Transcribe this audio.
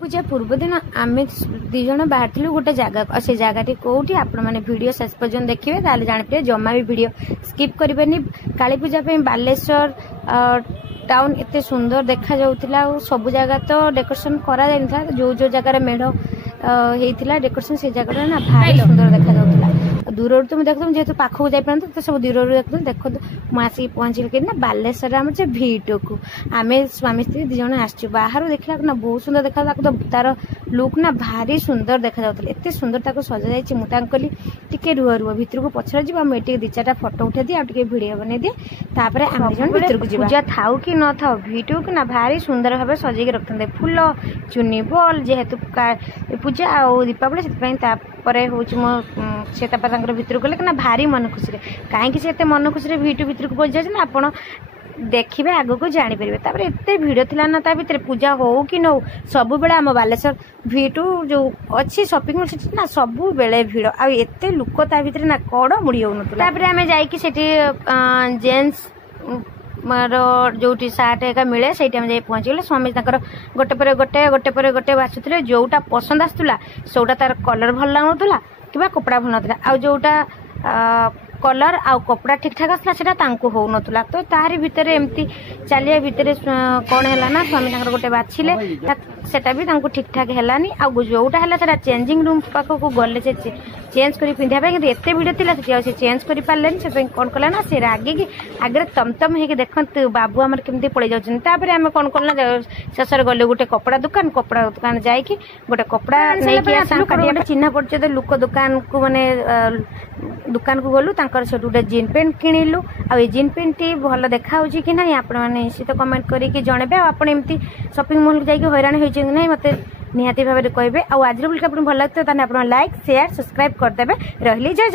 पूजा पूर्व दिन आम दिज बाहर गोटे जगह से जगह कौटी आपण मैंने वीडियो शेष पर्यटन देखिए जानीपे जमा भी वीडियो स्किप करेंगे। काली पूजा बालेश्वर टाउन एत सुंदर देखा जाऊला सब जगह तो डेकोरेशन करा जो जो जगार मेढ़ होता डेकोरेशन से जगह ना भारी सुंदर देखा जाऊला। दूर तो मुझे देखता जेहतु पाखक जापार तो सब दूर देखते देखो मुझे पहुंची ना बालेश्वर आम भिटो को आम स्वामी स्त्री दिज आसचु बाहर देखला ना बहुत सुंदर देखा तो तार लुक ना भारी सुंदर देखा जाऊला। एत सुंदर ताको सजा जाइए मुझे कहली टिके रुह रुह भितर को पछर जी मुझे दी चार फोटो उठे दिए आगे भिडियो बन दिए तापर आम जन भितर को पूजा थाऊ कि न था भिटो को ना भारी सुंदर भाव सजैक रखते फुल चुनी बल जेहेतु पूजा आ दीपावली से हूँ से भितर गले ना भारी मन खुशी कहीं से मन खुशी भिटो भितर को पहुंच जाए आप देखिए आग को जापर तापर एत भिड़ थी ना भर पूजा हो कि न हो सब बेले आम बालेश्वर भिटो जो अच्छी शॉपिंग मॉल से ना सब बेले भिड़ आते लुक ता भर ना कड़ मुड़ी हो आम जा जेन्स जो सार्ट एक मिले से पहुंचीगले स्वामी गोटे पर गोटे गोटे पर गोटे बाछुले जोटा पसंद आसूला सोटा तार कलर भल लगुला कि कपड़ा भल ना आ जोटा कलर आ कपड़ा ठीक ठाक आसला हो नाला तो तारी भितर एमती चलिया भितर कौन है ना स्वामी गोटे बाछिले सेटा भी ठीक ठाक है आ जोटा है चेंजिंग रूम पाखक गले से चेंज कर पिंधा एत भिड़ थी से चेंज कर पारे से कौन कला ना से रागिकी आगे तमतम हो देखते बाबू आम केमती पड़े जापर आम कौन कल शेष गले गोटे कपड़ा दुकान जाकि गोटे कपड़ा नहीं चिन्ह परिचय लुक दुकान को माने दुकान को गलु से गोटे जीन पेंट किणिलु आ जीन पेंट टी भल देखा कि ना आपण मैंने निश्चित कमेंट करके जनइबे आपड़ एमती शॉपिंग मॉल को जाकि हैरान होती ना मत निहाती भाव में कहे आज वीडियो भल लगता है आप लाइक शेयर सब्सक्राइब करदे। रही जय।